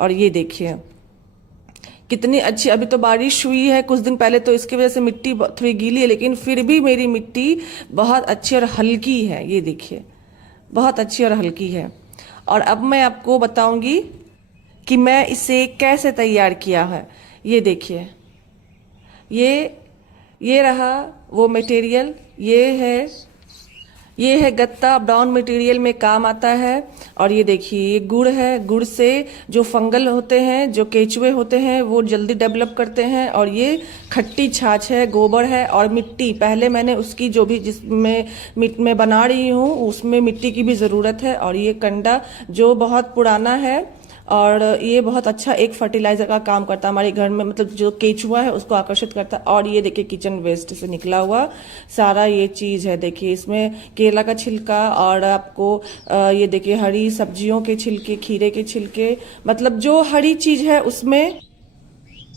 और ये देखिए कितनी अच्छी, अभी तो बारिश हुई है कुछ दिन पहले, तो इसकी वजह से मिट्टी थोड़ी गीली है, लेकिन फिर भी मेरी मिट्टी बहुत अच्छी और हल्की है। ये देखिए बहुत अच्छी और हल्की है। और अब मैं आपको बताऊंगी कि मैं इसे कैसे तैयार किया है। ये देखिए, ये ये रहा वो मटेरियल, ये है गत्ता, ब्राउन मटेरियल में काम आता है। और ये देखिए ये गुड़ है, गुड़ से जो फंगल होते हैं, जो केचुए होते हैं, वो जल्दी डेवलप करते हैं। और ये खट्टी छाछ है, गोबर है और मिट्टी, पहले मैंने उसकी जो भी जिसमें मैं बना रही हूँ उसमें मिट्टी की भी ज़रूरत है। और ये कंडा जो बहुत पुराना है और ये बहुत अच्छा एक फर्टिलाइजर का काम करता है हमारे घर में, मतलब जो केचुआ है उसको आकर्षित करता है। और ये देखिए किचन वेस्ट से निकला हुआ सारा ये चीज है। देखिए इसमें केला का छिलका और आपको ये देखिए हरी सब्जियों के छिलके, खीरे के छिलके, मतलब जो हरी चीज है उसमें।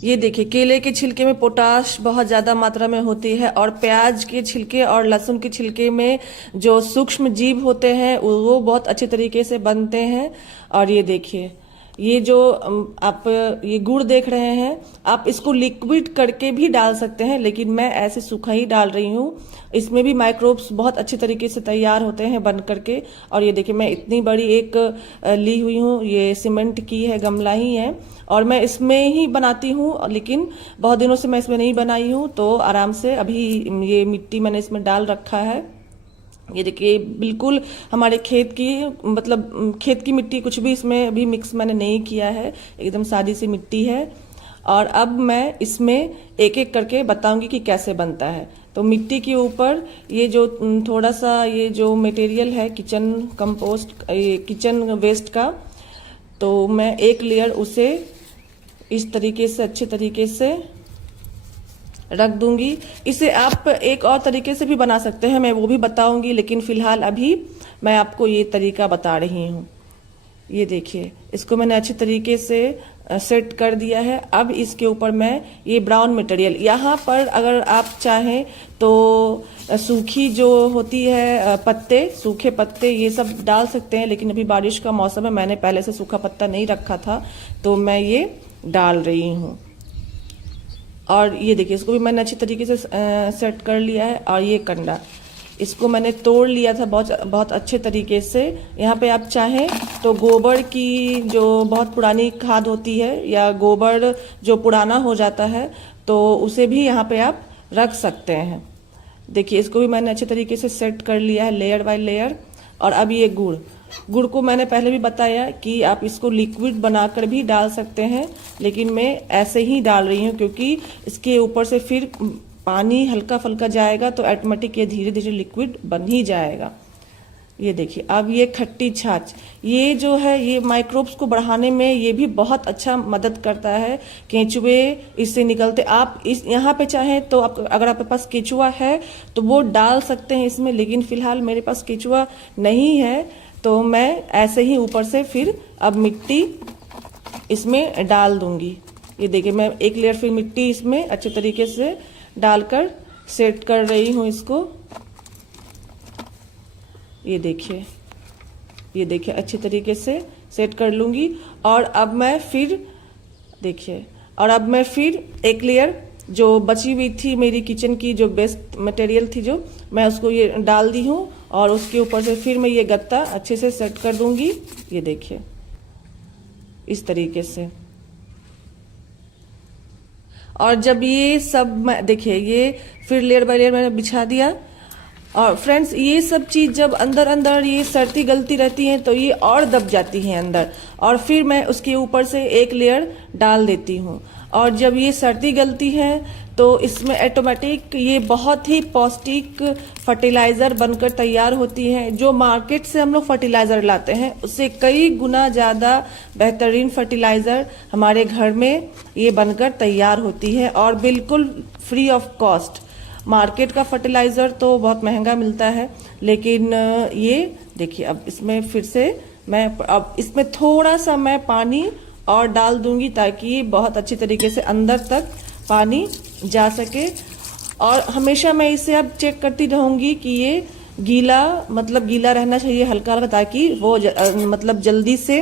ये देखिए केले के छिलके में पोटाश बहुत ज़्यादा मात्रा में होती है, और प्याज के छिलके और लहसुन के छिलके में जो सूक्ष्म जीव होते हैं वो बहुत अच्छे तरीके से बनते हैं। और ये देखिए ये जो आप ये गुड़ देख रहे हैं, आप इसको लिक्विड करके भी डाल सकते हैं, लेकिन मैं ऐसे सूखा ही डाल रही हूँ। इसमें भी माइक्रोब्स बहुत अच्छे तरीके से तैयार होते हैं बन करके। और ये देखिए मैं इतनी बड़ी एक ली हुई हूँ, ये सीमेंट की है, गमला ही है, और मैं इसमें ही बनाती हूँ, लेकिन बहुत दिनों से मैं इसमें नहीं बनाई हूँ, तो आराम से अभी ये मिट्टी मैंने इसमें डाल रखा है। ये देखिए बिल्कुल हमारे खेत की, मतलब खेत की मिट्टी, कुछ भी इसमें अभी मिक्स मैंने नहीं किया है, एकदम सादी सी मिट्टी है। और अब मैं इसमें एक एक करके बताऊंगी कि कैसे बनता है। तो मिट्टी के ऊपर ये जो थोड़ा सा ये जो मटेरियल है किचन कंपोस्ट, किचन वेस्ट का, तो मैं एक लेयर उसे इस तरीके से अच्छे तरीके से रख दूंगी। इसे आप एक और तरीके से भी बना सकते हैं, मैं वो भी बताऊंगी, लेकिन फिलहाल अभी मैं आपको ये तरीका बता रही हूँ। ये देखिए इसको मैंने अच्छे तरीके से सेट कर दिया है। अब इसके ऊपर मैं ये ब्राउन मटेरियल, यहाँ पर अगर आप चाहें तो सूखी जो होती है पत्ते, सूखे पत्ते, ये सब डाल सकते हैं, लेकिन अभी बारिश का मौसम है, मैंने पहले से सूखा पत्ता नहीं रखा था, तो मैं ये डाल रही हूँ। और ये देखिए इसको भी मैंने अच्छी तरीके से सेट कर लिया है। और ये कंडा, इसको मैंने तोड़ लिया था बहुत बहुत अच्छे तरीके से। यहाँ पे आप चाहें तो गोबर की जो बहुत पुरानी खाद होती है, या गोबर जो पुराना हो जाता है, तो उसे भी यहाँ पे आप रख सकते हैं। देखिए इसको भी मैंने अच्छे तरीके से सेट कर लिया है, लेयर बाय लेयर। और अब ये गुड़ को मैंने पहले भी बताया कि आप इसको लिक्विड बनाकर भी डाल सकते हैं, लेकिन मैं ऐसे ही डाल रही हूँ क्योंकि इसके ऊपर से फिर पानी हल्का फुल्का जाएगा तो ऑटोमेटिक ये धीरे धीरे लिक्विड बन ही जाएगा। ये देखिए अब ये खट्टी छाछ, ये जो है ये माइक्रोब्स को बढ़ाने में ये भी बहुत अच्छा मदद करता है। केंचुए इससे निकलते, आप इस यहाँ पे चाहें तो आप, अगर आपके पास केंचुआ है तो वो डाल सकते हैं इसमें, लेकिन फिलहाल मेरे पास केंचुआ नहीं है, तो मैं ऐसे ही ऊपर से फिर अब मिट्टी इसमें डाल दूंगी। ये देखिए मैं एक लेयर फिर मिट्टी इसमें अच्छे तरीके से डालकर सेट कर रही हूँ इसको। ये देखिए अच्छे तरीके से सेट कर लूंगी। और अब मैं फिर देखिए, और अब मैं फिर एक लेयर जो बची हुई थी मेरी किचन की जो बेस्ट मटेरियल थी, जो मैं उसको ये डाल दी हूँ, और उसके ऊपर से फिर मैं ये गत्ता अच्छे से सेट कर दूंगी। ये देखिए इस तरीके से। और जब ये सब देखिए ये फिर लेयर बाय लेयर मैंने बिछा दिया। और फ्रेंड्स ये सब चीज जब अंदर अंदर ये सड़ती गलती रहती है तो ये और दब जाती है अंदर, और फिर मैं उसके ऊपर से एक लेयर डाल देती हूँ। और जब ये सड़ती गलती है तो इसमें ऑटोमेटिक ये बहुत ही पौष्टिक फर्टिलाइजर बनकर तैयार होती है। जो मार्केट से हम लोग फर्टिलाइजर लाते हैं उससे कई गुना ज्यादा बेहतरीन फर्टिलाइजर हमारे घर में ये बनकर तैयार होती है, और बिल्कुल फ्री ऑफ कॉस्ट। मार्केट का फर्टिलाइजर तो बहुत महंगा मिलता है, लेकिन ये देखिए अब इसमें फिर से मैं अब इसमें थोड़ा सा मैं पानी और डाल दूंगी, ताकि बहुत अच्छी तरीके से अंदर तक पानी जा सके। और हमेशा मैं इसे अब चेक करती रहूंगी कि ये गीला, मतलब गीला रहना चाहिए हल्का हल्का, ताकि वो मतलब जल्दी से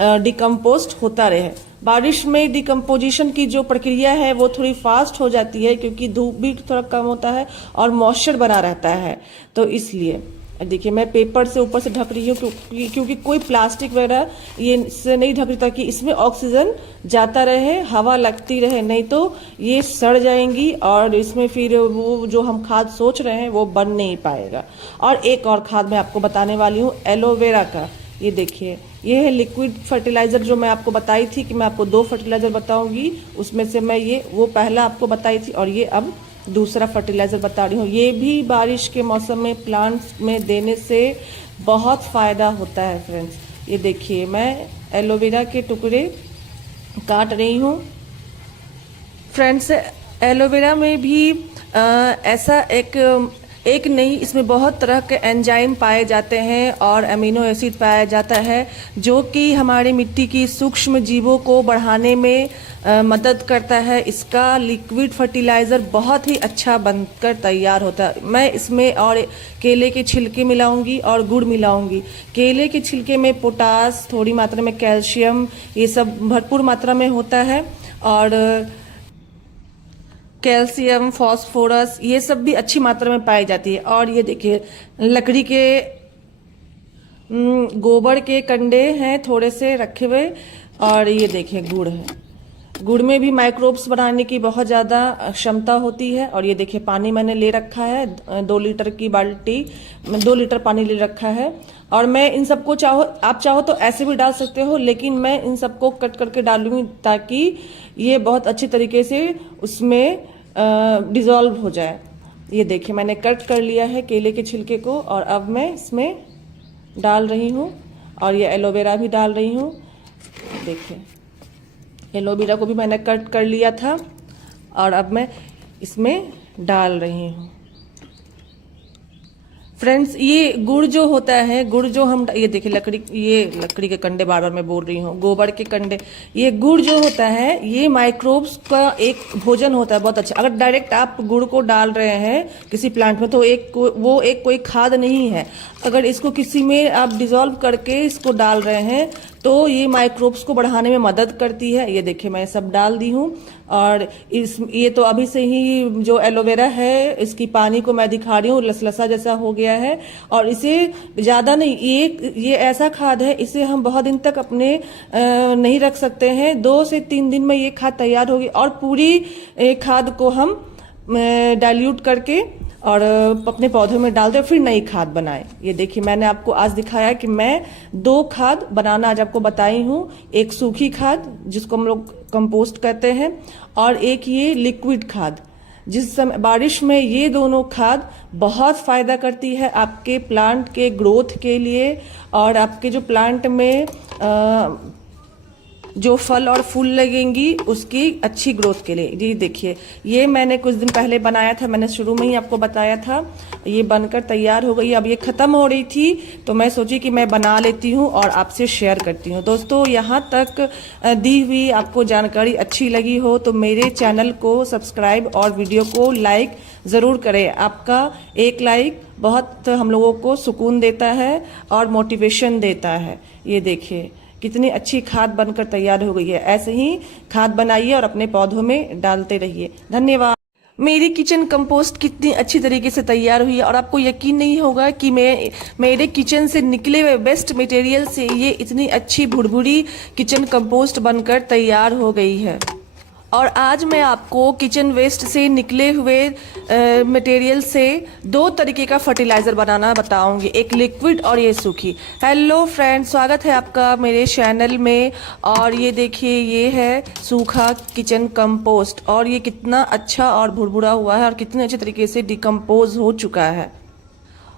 डिकम्पोस्ट होता रहे। बारिश में डिकम्पोजिशन की जो प्रक्रिया है वो थोड़ी फास्ट हो जाती है, क्योंकि धूप भी थोड़ा कम होता है और मॉइस्चर बना रहता है, तो इसलिए देखिए मैं पेपर से ऊपर से ढक रही हूँ, क्योंकि कोई प्लास्टिक वगैरह ये से नहीं ढक रही, ताकि इसमें ऑक्सीजन जाता रहे, हवा लगती रहे, नहीं तो ये सड़ जाएंगी और इसमें फिर वो जो हम खाद सोच रहे हैं वो बन नहीं पाएगा। और एक और खाद मैं आपको बताने वाली हूँ एलोवेरा का। ये देखिए, ये है लिक्विड फर्टिलाइजर जो मैं आपको बताई थी कि मैं आपको 2 फर्टिलाइजर बताऊंगी, उसमें से मैं ये वो पहला आपको बताई थी और ये अब दूसरा फर्टिलाइजर बता रही हूँ। ये भी बारिश के मौसम में प्लांट्स में देने से बहुत फ़ायदा होता है फ्रेंड्स। ये देखिए मैं एलोवेरा के टुकड़े काट रही हूँ। फ्रेंड्स, एलोवेरा में भी ऐसा एक नहीं, इसमें बहुत तरह के एंजाइम पाए जाते हैं और अमीनो एसिड पाया जाता है, जो कि हमारी मिट्टी की सूक्ष्म जीवों को बढ़ाने में मदद करता है। इसका लिक्विड फर्टिलाइज़र बहुत ही अच्छा बनकर तैयार होता है। मैं इसमें और केले के छिलके मिलाऊंगी और गुड़ मिलाऊंगी। केले के छिलके में पोटास, थोड़ी मात्रा में कैल्शियम, ये सब भरपूर मात्रा में होता है, और कैल्शियम, फास्फोरस, ये सब भी अच्छी मात्रा में पाई जाती है। और ये देखिए लकड़ी के गोबर के कंडे हैं थोड़े से रखे हुए, और ये देखिए गुड़ है। गुड़ में भी माइक्रोब्स बनाने की बहुत ज़्यादा क्षमता होती है। और ये देखिए पानी मैंने ले रखा है, 2 लीटर की बाल्टी में 2 लीटर पानी ले रखा है। और मैं इन सबको आप चाहो तो ऐसे भी डाल सकते हो, लेकिन मैं इन सबको कट करके डालूंगी ताकि ये बहुत अच्छी तरीके से उसमें डिज़ोल्व हो जाए। ये देखिए मैंने कट कर लिया है केले के छिलके को, और अब मैं इसमें डाल रही हूँ, और ये एलोवेरा भी डाल रही हूँ। देखिए एलोवेरा को भी मैंने कट कर लिया था, और अब मैं इसमें डाल रही हूँ। फ्रेंड्स, ये गुड़ जो होता है, गुड़ जो हम ये देखिए लकड़ी के कंडे, बार बार मैं बोल रही हूँ, गोबर के कंडे, ये गुड़ जो होता है ये माइक्रोब्स का एक भोजन होता है बहुत अच्छा। अगर डायरेक्ट आप गुड़ को डाल रहे हैं किसी प्लांट में तो वो कोई खाद नहीं है। अगर इसको किसी में आप डिसॉल्व करके इसको डाल रहे हैं तो ये माइक्रोब्स को बढ़ाने में मदद करती है। ये देखिए मैं सब डाल दी हूँ, और ये तो अभी से ही जो एलोवेरा है इसकी पानी को मैं दिखा रही हूँ, लसलसा जैसा हो गया है। और इसे ज़्यादा नहीं, ये ऐसा खाद है, इसे हम बहुत दिन तक अपने नहीं रख सकते हैं। 2 से 3 दिन में ये खाद तैयार होगी, और पूरी खाद को हम डाइल्यूट करके और अपने पौधों में डाल दे, फिर नई खाद बनाएं। ये देखिए मैंने आपको आज दिखाया कि मैं 2 खाद बनाना आज आपको बताई हूँ। एक सूखी खाद जिसको हम लोग कंपोस्ट कहते हैं, और एक ये लिक्विड खाद। जिस समय बारिश में ये दोनों खाद बहुत फायदा करती है आपके प्लांट के ग्रोथ के लिए, और आपके जो प्लांट में जो फल और फूल लगेंगी उसकी अच्छी ग्रोथ के लिए। ये देखिए ये मैंने कुछ दिन पहले बनाया था, मैंने शुरू में ही आपको बताया था। ये बनकर तैयार हो गई, अब ये ख़त्म हो रही थी तो मैं सोची कि मैं बना लेती हूँ और आपसे शेयर करती हूँ। दोस्तों, यहाँ तक दी हुई आपको जानकारी अच्छी लगी हो तो मेरे चैनल को सब्सक्राइब और वीडियो को लाइक ज़रूर करें। आपका एक लाइक बहुत हम लोगों को सुकून देता है और मोटिवेशन देता है। ये देखिए कितनी अच्छी खाद बनकर तैयार हो गई है। ऐसे ही खाद बनाइए और अपने पौधों में डालते रहिए। धन्यवाद। मेरी किचन कंपोस्ट कितनी अच्छी तरीके से तैयार हुई है, और आपको यकीन नहीं होगा कि मेरे किचन से निकले हुए वेस्ट मटेरियल से ये इतनी अच्छी भुरभुरी किचन कंपोस्ट बनकर तैयार हो गई है। और आज मैं आपको किचन वेस्ट से निकले हुए मटेरियल से 2 तरीके का फर्टिलाइज़र बनाना बताऊंगी, एक लिक्विड और ये सूखी। हेलो फ्रेंड्स, स्वागत है आपका मेरे चैनल में। और ये देखिए ये है सूखा किचन कंपोस्ट, और ये कितना अच्छा और भुरभुरा हुआ है और कितने अच्छे तरीके से डिकम्पोज हो चुका है।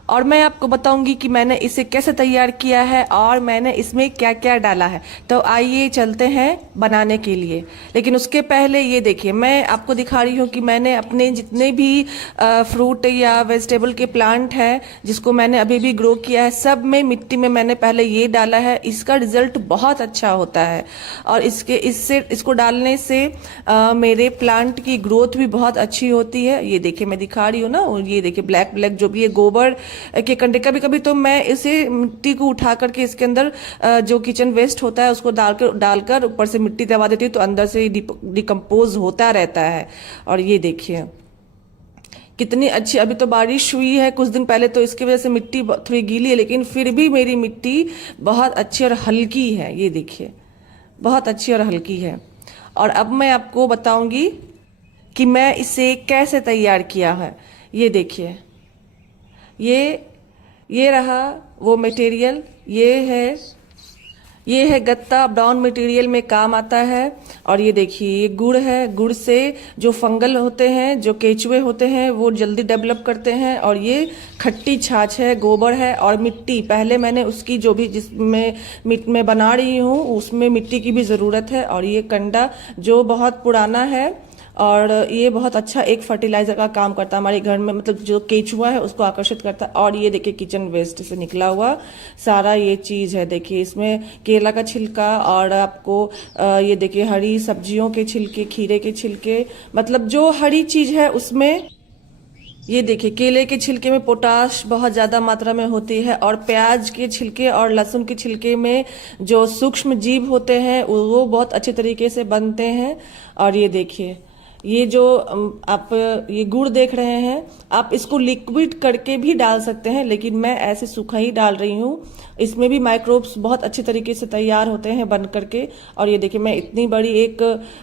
और मैं आपको बताऊंगी कि मैंने इसे कैसे तैयार किया है और मैंने इसमें क्या क्या डाला है। तो आइए चलते हैं बनाने के लिए। लेकिन उसके पहले ये देखिए मैं आपको दिखा रही हूँ कि मैंने अपने जितने भी फ्रूट या वेजिटेबल के प्लांट हैं जिसको मैंने अभी भी ग्रो किया है, सब में मिट्टी में मैंने पहले ये डाला है। इसका रिजल्ट बहुत अच्छा होता है, और इसको डालने से मेरे प्लांट की ग्रोथ भी बहुत अच्छी होती है। ये देखिए मैं दिखा रही हूँ ना, ये देखिए ब्लैक जो भी ये गोबर के कंडे। कभी कभी तो मैं इसे मिट्टी को उठा करके इसके अंदर जो किचन वेस्ट होता है उसको डालकर ऊपर से मिट्टी दबा देती हूँ, तो अंदर से डिकम्पोज होता रहता है। और ये देखिए कितनी अच्छी, अभी तो बारिश हुई है कुछ दिन पहले, तो इसकी वजह से मिट्टी थोड़ी गीली है, लेकिन फिर भी मेरी मिट्टी बहुत अच्छी और हल्की है। ये देखिए बहुत अच्छी और हल्की है। और अब मैं आपको बताऊंगी कि मैं इसे कैसे तैयार किया है। ये देखिए ये रहा वो मटेरियल, ये है गत्ता, ब्राउन मटेरियल में काम आता है। और ये देखिए ये गुड़ है, गुड़ से जो फंगल होते हैं, जो केचुए होते हैं, वो जल्दी डेवलप करते हैं। और ये खट्टी छाछ है, गोबर है और मिट्टी। पहले मैंने उसकी जो भी जिसमें मैं बना रही हूँ उसमें मिट्टी की भी ज़रूरत है। और ये कंडा जो बहुत पुराना है और ये बहुत अच्छा एक फर्टिलाइजर का काम करता है हमारे घर में, मतलब जो केचुआ है उसको आकर्षित करता है। और ये देखिए किचन वेस्ट से निकला हुआ सारा ये चीज है। देखिए इसमें केला का छिलका और आपको ये देखिए हरी सब्जियों के छिलके, खीरे के छिलके, मतलब जो हरी चीज है उसमें। ये देखिए केले के छिलके में पोटाश बहुत ज्यादा मात्रा में होती है, और प्याज के छिलके और लहसुन के छिलके में जो सूक्ष्म जीव होते हैं वो बहुत अच्छे तरीके से बनते हैं। और ये देखिए ये जो आप ये गुड़ देख रहे हैं, आप इसको लिक्विड करके भी डाल सकते हैं, लेकिन मैं ऐसे सूखा ही डाल रही हूँ। इसमें भी माइक्रोब्स बहुत अच्छे तरीके से तैयार होते हैं बन करके। और ये देखिए मैं इतनी बड़ी एक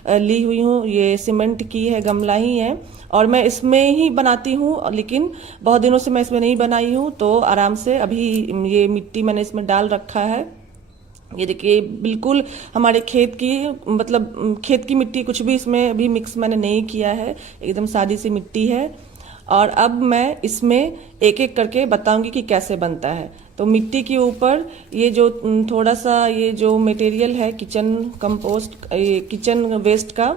ली हुई हूँ, ये सीमेंट की है, गमला ही है, और मैं इसमें ही बनाती हूँ, लेकिन बहुत दिनों से मैं इसमें नहीं बनाई हूँ, तो आराम से अभी ये मिट्टी मैंने इसमें डाल रखा है। ये देखिए बिल्कुल हमारे खेत की, मतलब खेत की मिट्टी, कुछ भी इसमें अभी मिक्स मैंने नहीं किया है, एकदम सादी सी मिट्टी है। और अब मैं इसमें एक एक करके बताऊंगी कि कैसे बनता है। तो मिट्टी के ऊपर ये जो थोड़ा सा ये जो मटेरियल है किचन कंपोस्ट, किचन वेस्ट का,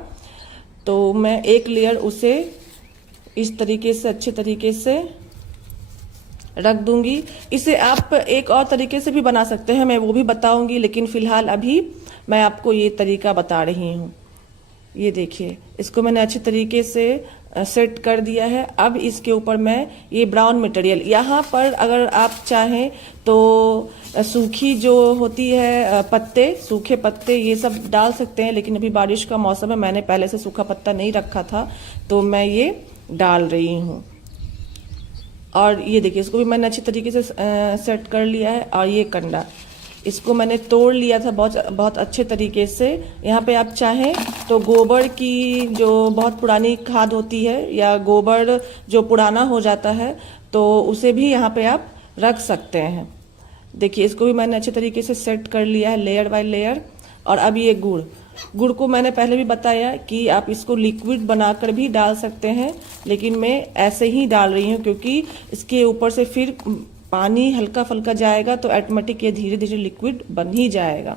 तो मैं एक लेयर उसे इस तरीके से अच्छे तरीके से रख दूंगी। इसे आप एक और तरीके से भी बना सकते हैं, मैं वो भी बताऊंगी, लेकिन फिलहाल अभी मैं आपको ये तरीका बता रही हूँ। ये देखिए इसको मैंने अच्छे तरीके से सेट कर दिया है। अब इसके ऊपर मैं ये ब्राउन मटेरियल, यहाँ पर अगर आप चाहें तो सूखी जो होती है पत्ते, सूखे पत्ते ये सब डाल सकते हैं, लेकिन अभी बारिश का मौसम है, मैंने पहले से सूखा पत्ता नहीं रखा था तो मैं ये डाल रही हूँ। और ये देखिए इसको भी मैंने अच्छी तरीके से सेट कर लिया है। और ये कंडा, इसको मैंने तोड़ लिया था बहुत अच्छे तरीके से। यहाँ पे आप चाहें तो गोबर की जो बहुत पुरानी खाद होती है, या गोबर जो पुराना हो जाता है, तो उसे भी यहाँ पे आप रख सकते हैं। देखिए इसको भी मैंने अच्छे तरीके से सेट कर लिया है, लेयर बाय लेयर। और अब ये गुड़ को मैंने पहले भी बताया कि आप इसको लिक्विड बनाकर भी डाल सकते हैं, लेकिन मैं ऐसे ही डाल रही हूँ क्योंकि इसके ऊपर से फिर पानी हल्का फुल्का जाएगा तो ऑटोमेटिक ये धीरे धीरे लिक्विड बन ही जाएगा।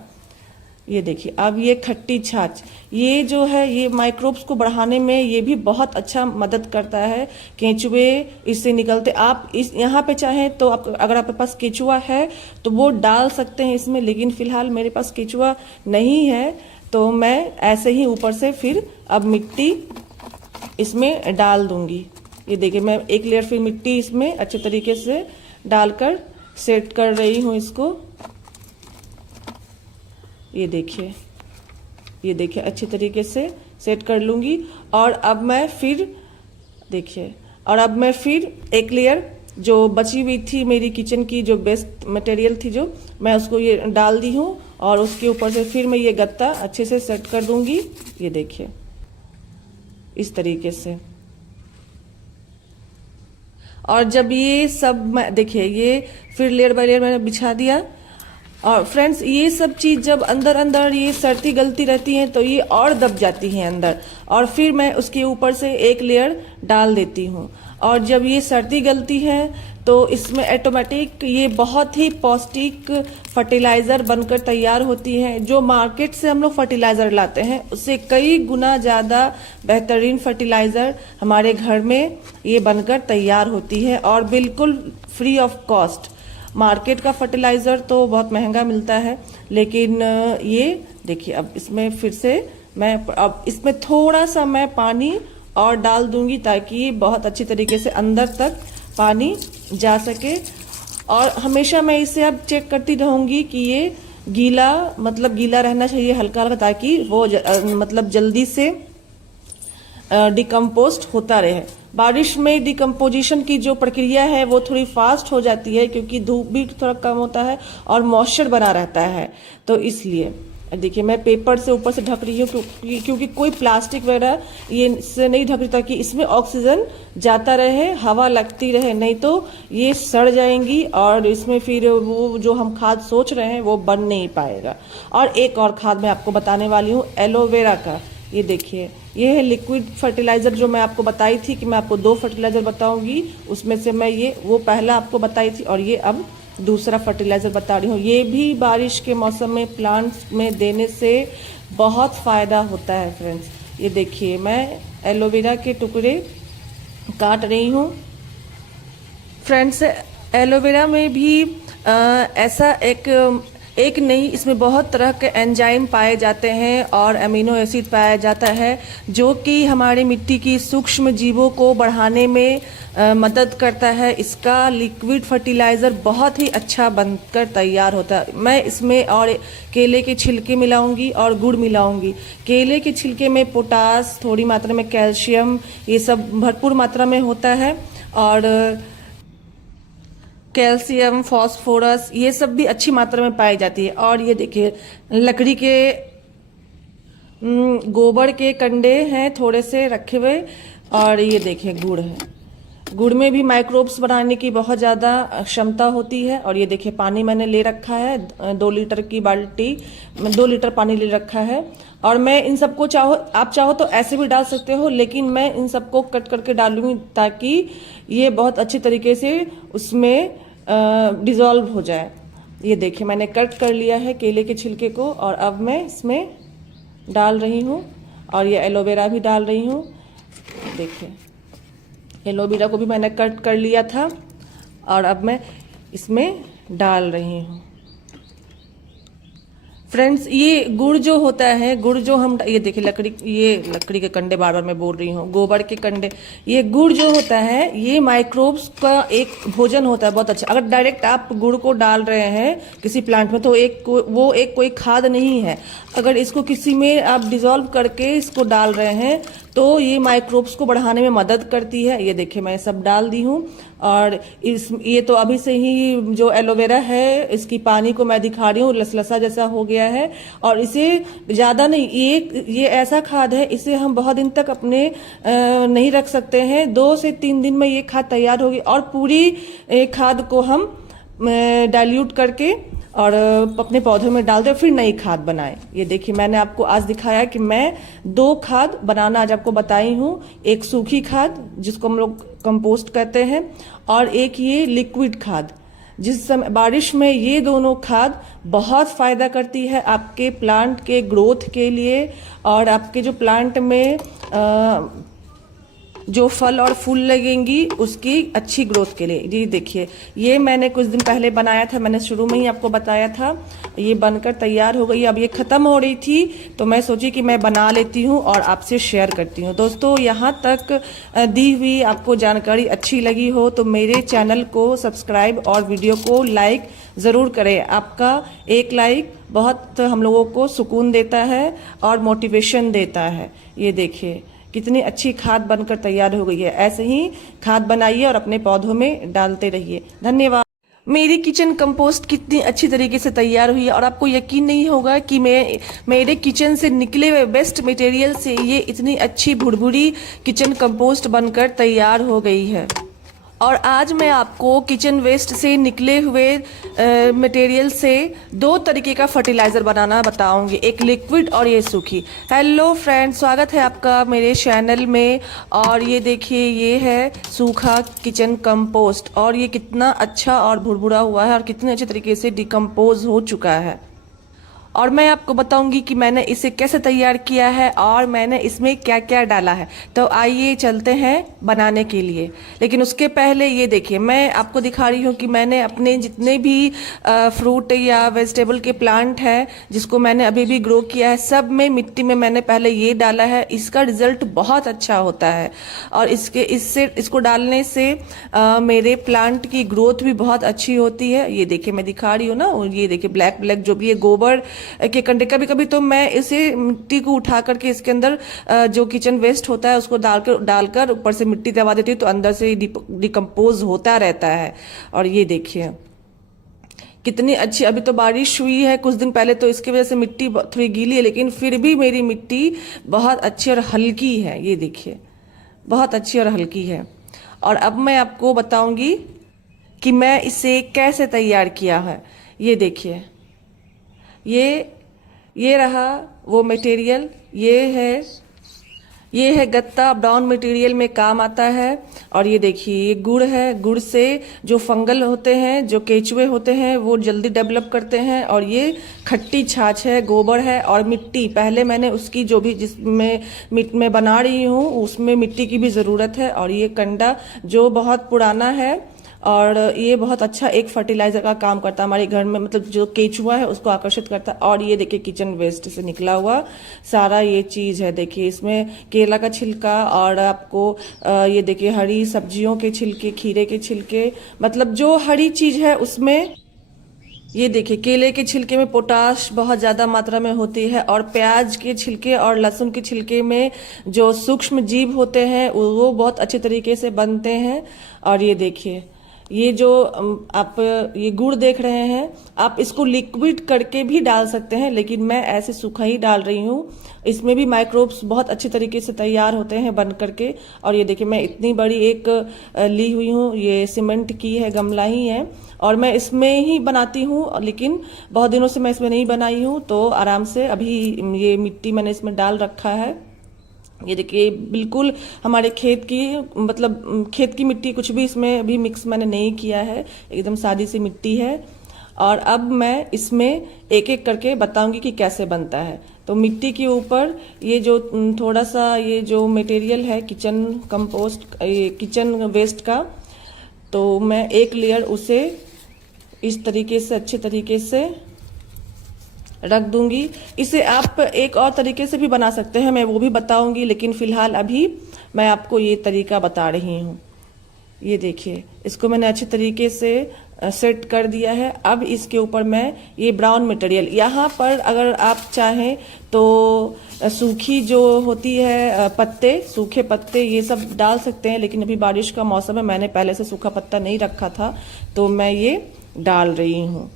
ये देखिए अब ये खट्टी छाछ, ये जो है ये माइक्रोब्स को बढ़ाने में ये भी बहुत अच्छा मदद करता है। केंचुए इससे निकलते, आप इस यहाँ पे चाहें तो आप, अगर आपके पास केंचुआ है तो वो डाल सकते हैं इसमें, लेकिन फिलहाल मेरे पास केंचुआ नहीं है, तो मैं ऐसे ही ऊपर से फिर अब मिट्टी इसमें डाल दूंगी। ये देखिए मैं एक लेयर फिर मिट्टी इसमें अच्छे तरीके से डालकर सेट कर रही हूँ इसको। ये देखिए अच्छे तरीके से सेट कर लूंगी। और अब मैं फिर देखिए, और अब मैं फिर एक लेयर जो बची हुई थी मेरी किचन की जो बेस्ट मटेरियल थी, जो मैं उसको ये डाल दी हूँ, और उसके ऊपर से फिर मैं ये गत्ता अच्छे से सेट कर दूंगी। ये देखिए इस तरीके से। और जब ये सब देखिए ये फिर लेयर बाय लेयर मैंने बिछा दिया। और फ्रेंड्स ये सब चीज जब अंदर अंदर ये सड़ती गलती रहती है तो ये और दब जाती है अंदर, और फिर मैं उसके ऊपर से एक लेयर डाल देती हूँ। और जब ये सर्दी गलती है तो इसमें ऑटोमेटिक ये बहुत ही पौष्टिक फर्टिलाइजर बनकर तैयार होती है। जो मार्केट से हम लोग फर्टिलाइजर लाते हैं उससे कई गुना ज्यादा बेहतरीन फर्टिलाइजर हमारे घर में ये बनकर तैयार होती है, और बिल्कुल फ्री ऑफ कॉस्ट। मार्केट का फर्टिलाइजर तो बहुत महंगा मिलता है, लेकिन ये देखिए अब इसमें फिर से मैं अब इसमें थोड़ा सा मैं पानी और डाल दूंगी ताकि बहुत अच्छी तरीके से अंदर तक पानी जा सके। और हमेशा मैं इसे अब चेक करती रहूंगी कि ये गीला, मतलब गीला रहना चाहिए हल्का हल्का, ताकि वो मतलब जल्दी से डिकम्पोस्ट होता रहे। बारिश में डिकम्पोजिशन की जो प्रक्रिया है वो थोड़ी फास्ट हो जाती है, क्योंकि धूप भी थोड़ा कम होता है और मॉइस्चर बना रहता है, तो इसलिए देखिए मैं पेपर से ऊपर से ढक रही हूँ, क्योंकि कोई प्लास्टिक वगैरह ये से नहीं ढक रही, ताकि इसमें ऑक्सीजन जाता रहे, हवा लगती रहे, नहीं तो ये सड़ जाएंगी और इसमें फिर वो जो हम खाद सोच रहे हैं वो बन नहीं पाएगा। और एक और खाद मैं आपको बताने वाली हूँ एलोवेरा का। ये देखिए, ये है लिक्विड फर्टिलाइजर जो मैं आपको बताई थी कि मैं आपको 2 फर्टिलाइजर बताऊंगी, उसमें से मैं ये वो पहला आपको बताई थी और ये अब दूसरा फर्टिलाइजर बता रही हूँ। ये भी बारिश के मौसम में प्लांट्स में देने से बहुत फ़ायदा होता है फ्रेंड्स। ये देखिए मैं एलोवेरा के टुकड़े काट रही हूँ। फ्रेंड्स, एलोवेरा में भी ऐसा एक नहीं, इसमें बहुत तरह के एंजाइम पाए जाते हैं और अमीनो एसिड पाया जाता है, जो कि हमारी मिट्टी की सूक्ष्म जीवों को बढ़ाने में मदद करता है। इसका लिक्विड फर्टिलाइज़र बहुत ही अच्छा बनकर तैयार होता है। मैं इसमें और केले के छिलके मिलाऊंगी और गुड़ मिलाऊंगी। केले के छिलके में पोटास, थोड़ी मात्रा में कैल्शियम, ये सब भरपूर मात्रा में होता है, और कैल्शियम, फास्फोरस, ये सब भी अच्छी मात्रा में पाई जाती है। और ये देखिए लकड़ी के गोबर के कंडे हैं थोड़े से रखे हुए, और ये देखिए गुड़ है। गुड़ में भी माइक्रोब्स बनाने की बहुत ज़्यादा क्षमता होती है। और ये देखिए पानी मैंने ले रखा है, 2 लीटर की बाल्टी में 2 लीटर पानी ले रखा है। और मैं इन सबको आप चाहो तो ऐसे भी डाल सकते हो, लेकिन मैं इन सबको कट करके डालूंगी ताकि ये बहुत अच्छी तरीके से उसमें डिज़ोल्व हो जाए। ये देखिए मैंने कट कर लिया है केले के छिलके को, और अब मैं इसमें डाल रही हूँ, और ये एलोवेरा भी डाल रही हूँ। देखिए एलोवेरा को भी मैंने कट कर लिया था, और अब मैं इसमें डाल रही हूँ। फ्रेंड्स, ये गुड़ जो होता है, गुड़ जो हम ये देखिए लकड़ी के कंडे, बार बार मैं बोल रही हूँ, गोबर के कंडे, ये गुड़ जो होता है ये माइक्रोब्स का एक भोजन होता है बहुत अच्छा। अगर डायरेक्ट आप गुड़ को डाल रहे हैं किसी प्लांट में तो वो कोई खाद नहीं है। अगर इसको किसी में आप डिजोल्व करके इसको डाल रहे हैं तो ये माइक्रोब्स को बढ़ाने में मदद करती है। ये देखिए मैं सब डाल दी हूँ, और ये तो अभी से ही जो एलोवेरा है इसकी पानी को मैं दिखा रही हूँ, लसलसा जैसा हो गया है। और इसे ज़्यादा नहीं, ये ऐसा खाद है, इसे हम बहुत दिन तक अपने नहीं रख सकते हैं। 2 से 3 दिन में ये खाद तैयार होगी, और पूरी खाद को हम डाइल्यूट करके और अपने पौधों में डाल दे, फिर नई खाद बनाएं। ये देखिए मैंने आपको आज दिखाया कि मैं 2 खाद बनाना आज आपको बताई हूँ। एक सूखी खाद जिसको हम लोग कंपोस्ट कहते हैं, और एक ये लिक्विड खाद। जिस समय बारिश में ये दोनों खाद बहुत फायदा करती है आपके प्लांट के ग्रोथ के लिए, और आपके जो प्लांट में जो फल और फूल लगेंगी उसकी अच्छी ग्रोथ के लिए। ये देखिए ये मैंने कुछ दिन पहले बनाया था, मैंने शुरू में ही आपको बताया था। ये बनकर तैयार हो गई, अब ये ख़त्म हो रही थी तो मैं सोची कि मैं बना लेती हूँ और आपसे शेयर करती हूँ। दोस्तों, यहाँ तक दी हुई आपको जानकारी अच्छी लगी हो तो मेरे चैनल को सब्सक्राइब और वीडियो को लाइक ज़रूर करें। आपका एक लाइक बहुत हम लोगों को सुकून देता है और मोटिवेशन देता है। ये देखिए कितनी अच्छी खाद बनकर तैयार हो गई है। ऐसे ही खाद बनाइए और अपने पौधों में डालते रहिए। धन्यवाद। मेरी किचन कंपोस्ट कितनी अच्छी तरीके से तैयार हुई है, और आपको यकीन नहीं होगा कि मेरे किचन से निकले हुए वेस्ट मटेरियल से ये इतनी अच्छी भुरभुरी किचन कंपोस्ट बनकर तैयार हो गई है। और आज मैं आपको किचन वेस्ट से निकले हुए मटेरियल से 2 तरीके का फर्टिलाइज़र बनाना बताऊंगी, एक लिक्विड और ये सूखी। हेलो फ्रेंड्स, स्वागत है आपका मेरे चैनल में। और ये देखिए ये है सूखा किचन कंपोस्ट, और ये कितना अच्छा और भुरभुरा हुआ है और कितने अच्छे तरीके से डिकम्पोज हो चुका है। और मैं आपको बताऊंगी कि मैंने इसे कैसे तैयार किया है और मैंने इसमें क्या क्या डाला है। तो आइए चलते हैं बनाने के लिए। लेकिन उसके पहले ये देखिए, मैं आपको दिखा रही हूँ कि मैंने अपने जितने भी फ्रूट या वेजिटेबल के प्लांट हैं जिसको मैंने अभी भी ग्रो किया है, सब में मिट्टी में मैंने पहले ये डाला है। इसका रिजल्ट बहुत अच्छा होता है और इसको डालने से मेरे प्लांट की ग्रोथ भी बहुत अच्छी होती है। ये देखिए मैं दिखा रही हूँ ना, ये देखिए ब्लैक ब्लैक जो भी है गोबर के कंडे। कभी कभी तो मैं इसे मिट्टी को उठा करके इसके अंदर जो किचन वेस्ट होता है उसको डालकर ऊपर से मिट्टी दबा देती हूँ, तो अंदर से डिकम्पोज होता रहता है। और ये देखिए कितनी अच्छी, अभी तो बारिश हुई है कुछ दिन पहले, तो इसकी वजह से मिट्टी थोड़ी गीली है, लेकिन फिर भी मेरी मिट्टी बहुत अच्छी और हल्की है। ये देखिए बहुत अच्छी और हल्की है। और अब मैं आपको बताऊंगी कि मैं इसे कैसे तैयार किया है। ये देखिए, ये रहा वो मटेरियल, ये है गत्ता, ब्राउन मटेरियल में काम आता है। और ये देखिए ये गुड़ है, गुड़ से जो फंगल होते हैं, जो केचुए होते हैं, वो जल्दी डेवलप करते हैं। और ये खट्टी छाछ है, गोबर है और मिट्टी। पहले मैंने उसकी जो भी जिसमें मैं बना रही हूँ उसमें मिट्टी की भी ज़रूरत है। और ये कंडा जो बहुत पुराना है और ये बहुत अच्छा एक फर्टिलाइजर का काम करता है हमारे घर में, मतलब जो केचुआ है उसको आकर्षित करता है। और ये देखिए किचन वेस्ट से निकला हुआ सारा ये चीज है। देखिए इसमें केला का छिलका और आपको ये देखिए हरी सब्जियों के छिलके, खीरे के छिलके, मतलब जो हरी चीज है उसमें। ये देखिए केले के छिलके में पोटाश बहुत ज्यादा मात्रा में होती है और प्याज के छिलके और लहसुन के छिलके में जो सूक्ष्म जीव होते हैं वो बहुत अच्छे तरीके से बनते हैं। और ये देखिए ये जो आप ये गुड़ देख रहे हैं, आप इसको लिक्विड करके भी डाल सकते हैं, लेकिन मैं ऐसे सूखा ही डाल रही हूँ। इसमें भी माइक्रोब्स बहुत अच्छे तरीके से तैयार होते हैं बन करके। और ये देखिए मैं इतनी बड़ी एक ली हुई हूँ, ये सीमेंट की है, गमला ही है और मैं इसमें ही बनाती हूँ, लेकिन बहुत दिनों से मैं इसमें नहीं बनाई हूँ, तो आराम से अभी ये मिट्टी मैंने इसमें डाल रखा है। ये देखिए बिल्कुल हमारे खेत की, मतलब खेत की मिट्टी, कुछ भी इसमें अभी मिक्स मैंने नहीं किया है, एकदम सादी सी मिट्टी है। और अब मैं इसमें एक एक करके बताऊंगी कि कैसे बनता है। तो मिट्टी के ऊपर ये जो थोड़ा सा ये जो मटेरियल है किचन कंपोस्ट, किचन वेस्ट का, तो मैं एक लेयर उसे इस तरीके से अच्छे तरीके से रख दूंगी। इसे आप एक और तरीके से भी बना सकते हैं, मैं वो भी बताऊंगी, लेकिन फिलहाल अभी मैं आपको ये तरीका बता रही हूँ। ये देखिए इसको मैंने अच्छे तरीके से सेट कर दिया है। अब इसके ऊपर मैं ये ब्राउन मटेरियल, यहाँ पर अगर आप चाहें तो सूखी जो होती है पत्ते, सूखे पत्ते, ये सब डाल सकते हैं, लेकिन अभी बारिश का मौसम है, मैंने पहले से सूखा पत्ता नहीं रखा था तो मैं ये डाल रही हूँ।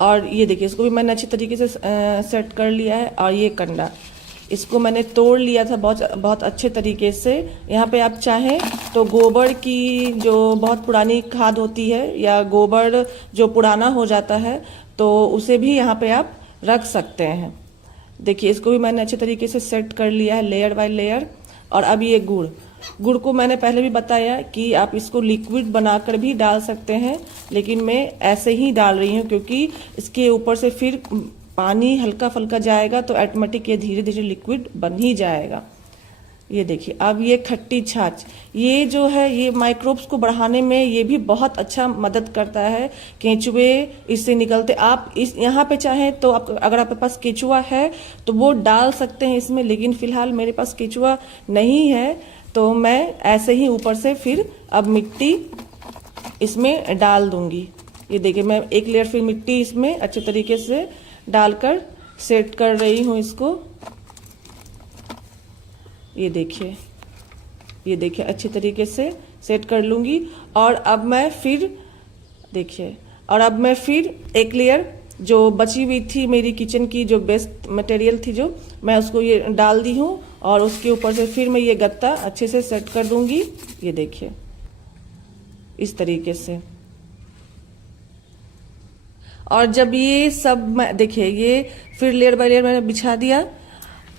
और ये देखिए इसको भी मैंने अच्छी तरीके से सेट कर लिया है। और ये कंडा, इसको मैंने तोड़ लिया था बहुत अच्छे तरीके से। यहाँ पे आप चाहें तो गोबर की जो बहुत पुरानी खाद होती है या गोबर जो पुराना हो जाता है तो उसे भी यहाँ पे आप रख सकते हैं। देखिए इसको भी मैंने अच्छे तरीके से सेट कर लिया है लेयर बाय लेयर। और अब ये गुड़ को मैंने पहले भी बताया कि आप इसको लिक्विड बनाकर भी डाल सकते हैं, लेकिन मैं ऐसे ही डाल रही हूँ क्योंकि इसके ऊपर से फिर पानी हल्का फुल्का जाएगा तो ऑटोमेटिक ये धीरे धीरे लिक्विड बन ही जाएगा। ये देखिए अब ये खट्टी छाछ, ये जो है ये माइक्रोब्स को बढ़ाने में ये भी बहुत अच्छा मदद करता है। केंचुए इससे निकलते, आप इस यहाँ पे चाहें तो आप, अगर आपके पास केंचुआ है तो वो डाल सकते हैं इसमें, लेकिन फिलहाल मेरे पास केंचुआ नहीं है तो मैं ऐसे ही ऊपर से फिर अब मिट्टी इसमें डाल दूंगी। ये देखिए मैं एक लेयर फिर मिट्टी इसमें अच्छे तरीके से डालकर सेट कर रही हूँ इसको। ये देखिए अच्छे तरीके से सेट कर लूंगी। और अब मैं फिर देखिए, और अब मैं फिर एक लेयर जो बची हुई थी मेरी किचन की जो बेस्ट मटेरियल थी जो, मैं उसको ये डाल दी हूँ और उसके ऊपर से फिर मैं ये गत्ता अच्छे से सेट कर दूंगी। ये देखिए इस तरीके से। और जब ये सब देखिए ये फिर लेयर बाय लेयर मैंने बिछा दिया।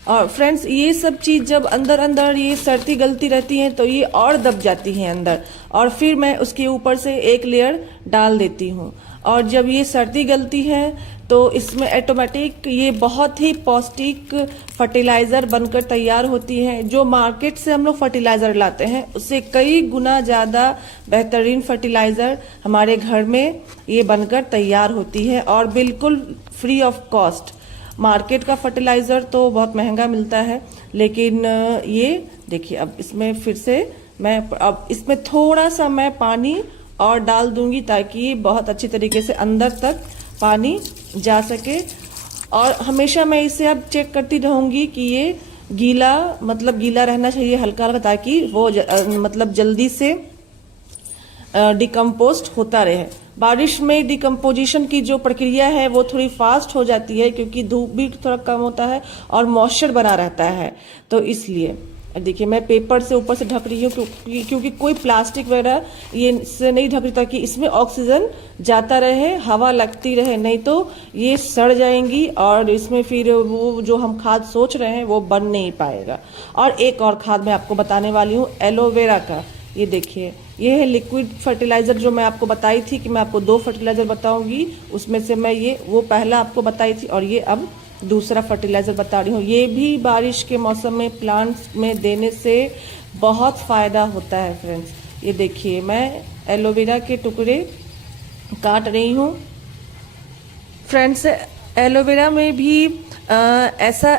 और फ्रेंड्स ये सब चीज जब अंदर अंदर ये सड़ती गलती रहती है तो ये और दब जाती है अंदर, और फिर मैं उसके ऊपर से एक लेयर डाल देती हूँ। और जब ये सर्दी गलती है तो इसमें ऑटोमेटिक ये बहुत ही पौष्टिक फर्टिलाइज़र बनकर तैयार होती है। जो मार्केट से हम लोग फर्टिलाइज़र लाते हैं उससे कई गुना ज़्यादा बेहतरीन फर्टिलाइज़र हमारे घर में ये बनकर तैयार होती है और बिल्कुल फ्री ऑफ कॉस्ट। मार्केट का फर्टिलाइज़र तो बहुत महंगा मिलता है, लेकिन ये देखिए अब इसमें फिर से मैं अब इसमें थोड़ा सा मैं पानी और डाल दूंगी ताकि बहुत अच्छी तरीके से अंदर तक पानी जा सके। और हमेशा मैं इसे अब चेक करती रहूंगी कि ये गीला मतलब गीला रहना चाहिए हल्का हल्का, ताकि वो मतलब जल्दी से डिकम्पोस्ट होता रहे। बारिश में डिकम्पोजिशन की जो प्रक्रिया है वो थोड़ी फास्ट हो जाती है क्योंकि धूप भी थोड़ा कम होता है और मॉइस्चर बना रहता है, तो इसलिए देखिए मैं पेपर से ऊपर से ढक रही हूँ क्योंकि कोई प्लास्टिक वगैरह ये से नहीं ढक रही ताकि इसमें ऑक्सीजन जाता रहे, हवा लगती रहे, नहीं तो ये सड़ जाएंगी और इसमें फिर वो जो हम खाद सोच रहे हैं वो बन नहीं पाएगा। और एक और खाद मैं आपको बताने वाली हूँ एलोवेरा का। ये देखिए ये है लिक्विड फर्टिलाइज़र जो मैं आपको बताई थी कि मैं आपको 2 फर्टिलाइज़र बताऊंगी, उसमें से मैं ये वो पहला आपको बताई थी और ये अब दूसरा फर्टिलाइज़र बता रही हूँ। ये भी बारिश के मौसम में प्लांट्स में देने से बहुत फ़ायदा होता है फ्रेंड्स। ये देखिए मैं एलोवेरा के टुकड़े काट रही हूँ। फ्रेंड्स एलोवेरा में भी ऐसा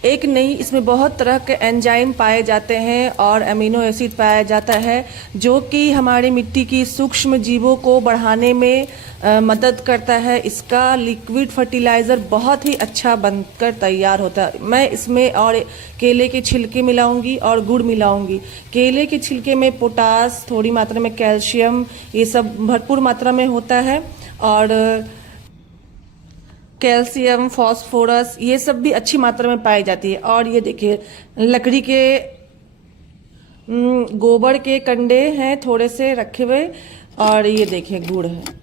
एक नहीं, इसमें बहुत तरह के एंजाइम पाए जाते हैं और अमीनो एसिड पाया जाता है जो कि हमारी मिट्टी की सूक्ष्म जीवों को बढ़ाने में मदद करता है। इसका लिक्विड फर्टिलाइज़र बहुत ही अच्छा बनकर तैयार होता है। मैं इसमें और केले के छिलके मिलाऊंगी और गुड़ मिलाऊंगी। केले के छिलके में पोटास, थोड़ी मात्रा में कैल्शियम, ये सब भरपूर मात्रा में होता है और कैल्शियम, फास्फोरस ये सब भी अच्छी मात्रा में पाई जाती है। और ये देखिए लकड़ी के गोबर के कंडे हैं थोड़े से रखे हुए और ये देखिए गुड़ है।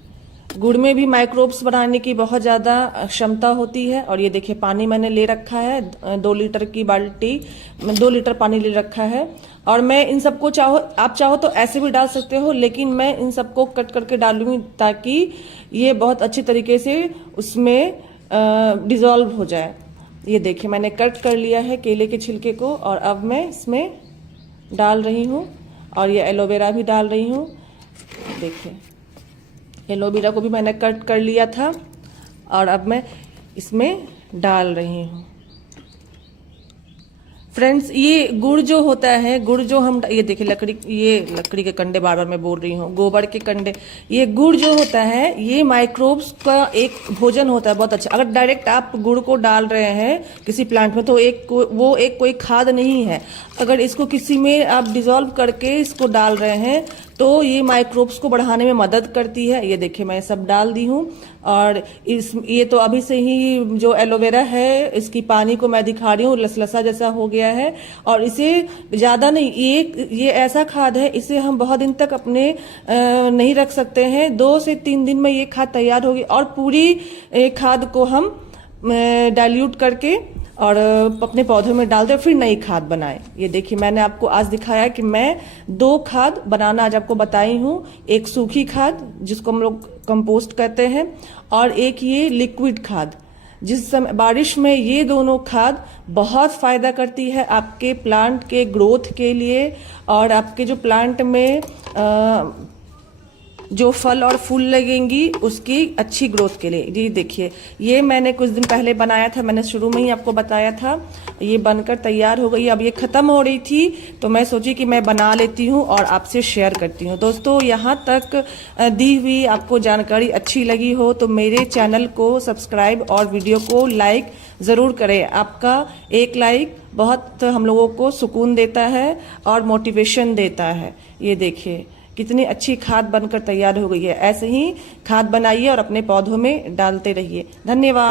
गुड़ में भी माइक्रोब्स बनाने की बहुत ज़्यादा क्षमता होती है। और ये देखिए पानी मैंने ले रखा है 2 लीटर की बाल्टी में 2 लीटर पानी ले रखा है। और मैं इन सबको आप चाहो तो ऐसे भी डाल सकते हो, लेकिन मैं इन सबको कट करके डालूंगी ताकि ये बहुत अच्छी तरीके से उसमें डिज़ोल्व हो जाए। ये देखिए मैंने कट कर लिया है केले के छिलके को और अब मैं इसमें डाल रही हूँ और ये एलोवेरा भी डाल रही हूँ। देखिए एलोवेरा को भी मैंने कट कर लिया था और अब मैं इसमें डाल रही हूँ। फ्रेंड्स ये गुड़ जो होता है, गुड़ जो हम ये देखिए लकड़ी के कंडे, बार बार मैं बोल रही हूँ, गोबर के कंडे, ये गुड़ जो होता है ये माइक्रोब्स का एक भोजन होता है बहुत अच्छा। अगर डायरेक्ट आप गुड़ को डाल रहे हैं किसी प्लांट में तो वो कोई खाद नहीं है। अगर इसको किसी में आप डिसॉल्व करके इसको डाल रहे हैं तो ये माइक्रोब्स को बढ़ाने में मदद करती है। ये देखिए मैं सब डाल दी हूँ और ये तो अभी से ही जो एलोवेरा है इसकी पानी को मैं दिखा रही हूँ, लसलसा जैसा हो गया है। और इसे ज़्यादा नहीं, ये ऐसा खाद है इसे हम बहुत दिन तक अपने नहीं रख सकते हैं। 2 से 3 दिन में ये खाद तैयार होगी और पूरी खाद को हम डाइल्यूट करके और अपने पौधों में डाल दे, फिर नई खाद बनाएं। ये देखिए मैंने आपको आज दिखाया कि मैं 2 खाद बनाना आज आपको बताई हूँ। एक सूखी खाद जिसको हम लोग कंपोस्ट कहते हैं और एक ये लिक्विड खाद। जिस समय बारिश में ये दोनों खाद बहुत फायदा करती है आपके प्लांट के ग्रोथ के लिए और आपके जो प्लांट में जो फल और फूल लगेंगी उसकी अच्छी ग्रोथ के लिए। ये देखिए ये मैंने कुछ दिन पहले बनाया था, मैंने शुरू में ही आपको बताया था। ये बनकर तैयार हो गई। अब ये ख़त्म हो रही थी तो मैं सोची कि मैं बना लेती हूँ और आपसे शेयर करती हूँ। दोस्तों यहाँ तक दी हुई आपको जानकारी अच्छी लगी हो तो मेरे चैनल को सब्सक्राइब और वीडियो को लाइक ज़रूर करें। आपका एक लाइक बहुत हम लोगों को सुकून देता है और मोटिवेशन देता है। ये देखिए कितनी अच्छी खाद बनकर तैयार हो गई है। ऐसे ही खाद बनाइए और अपने पौधों में डालते रहिए। धन्यवाद।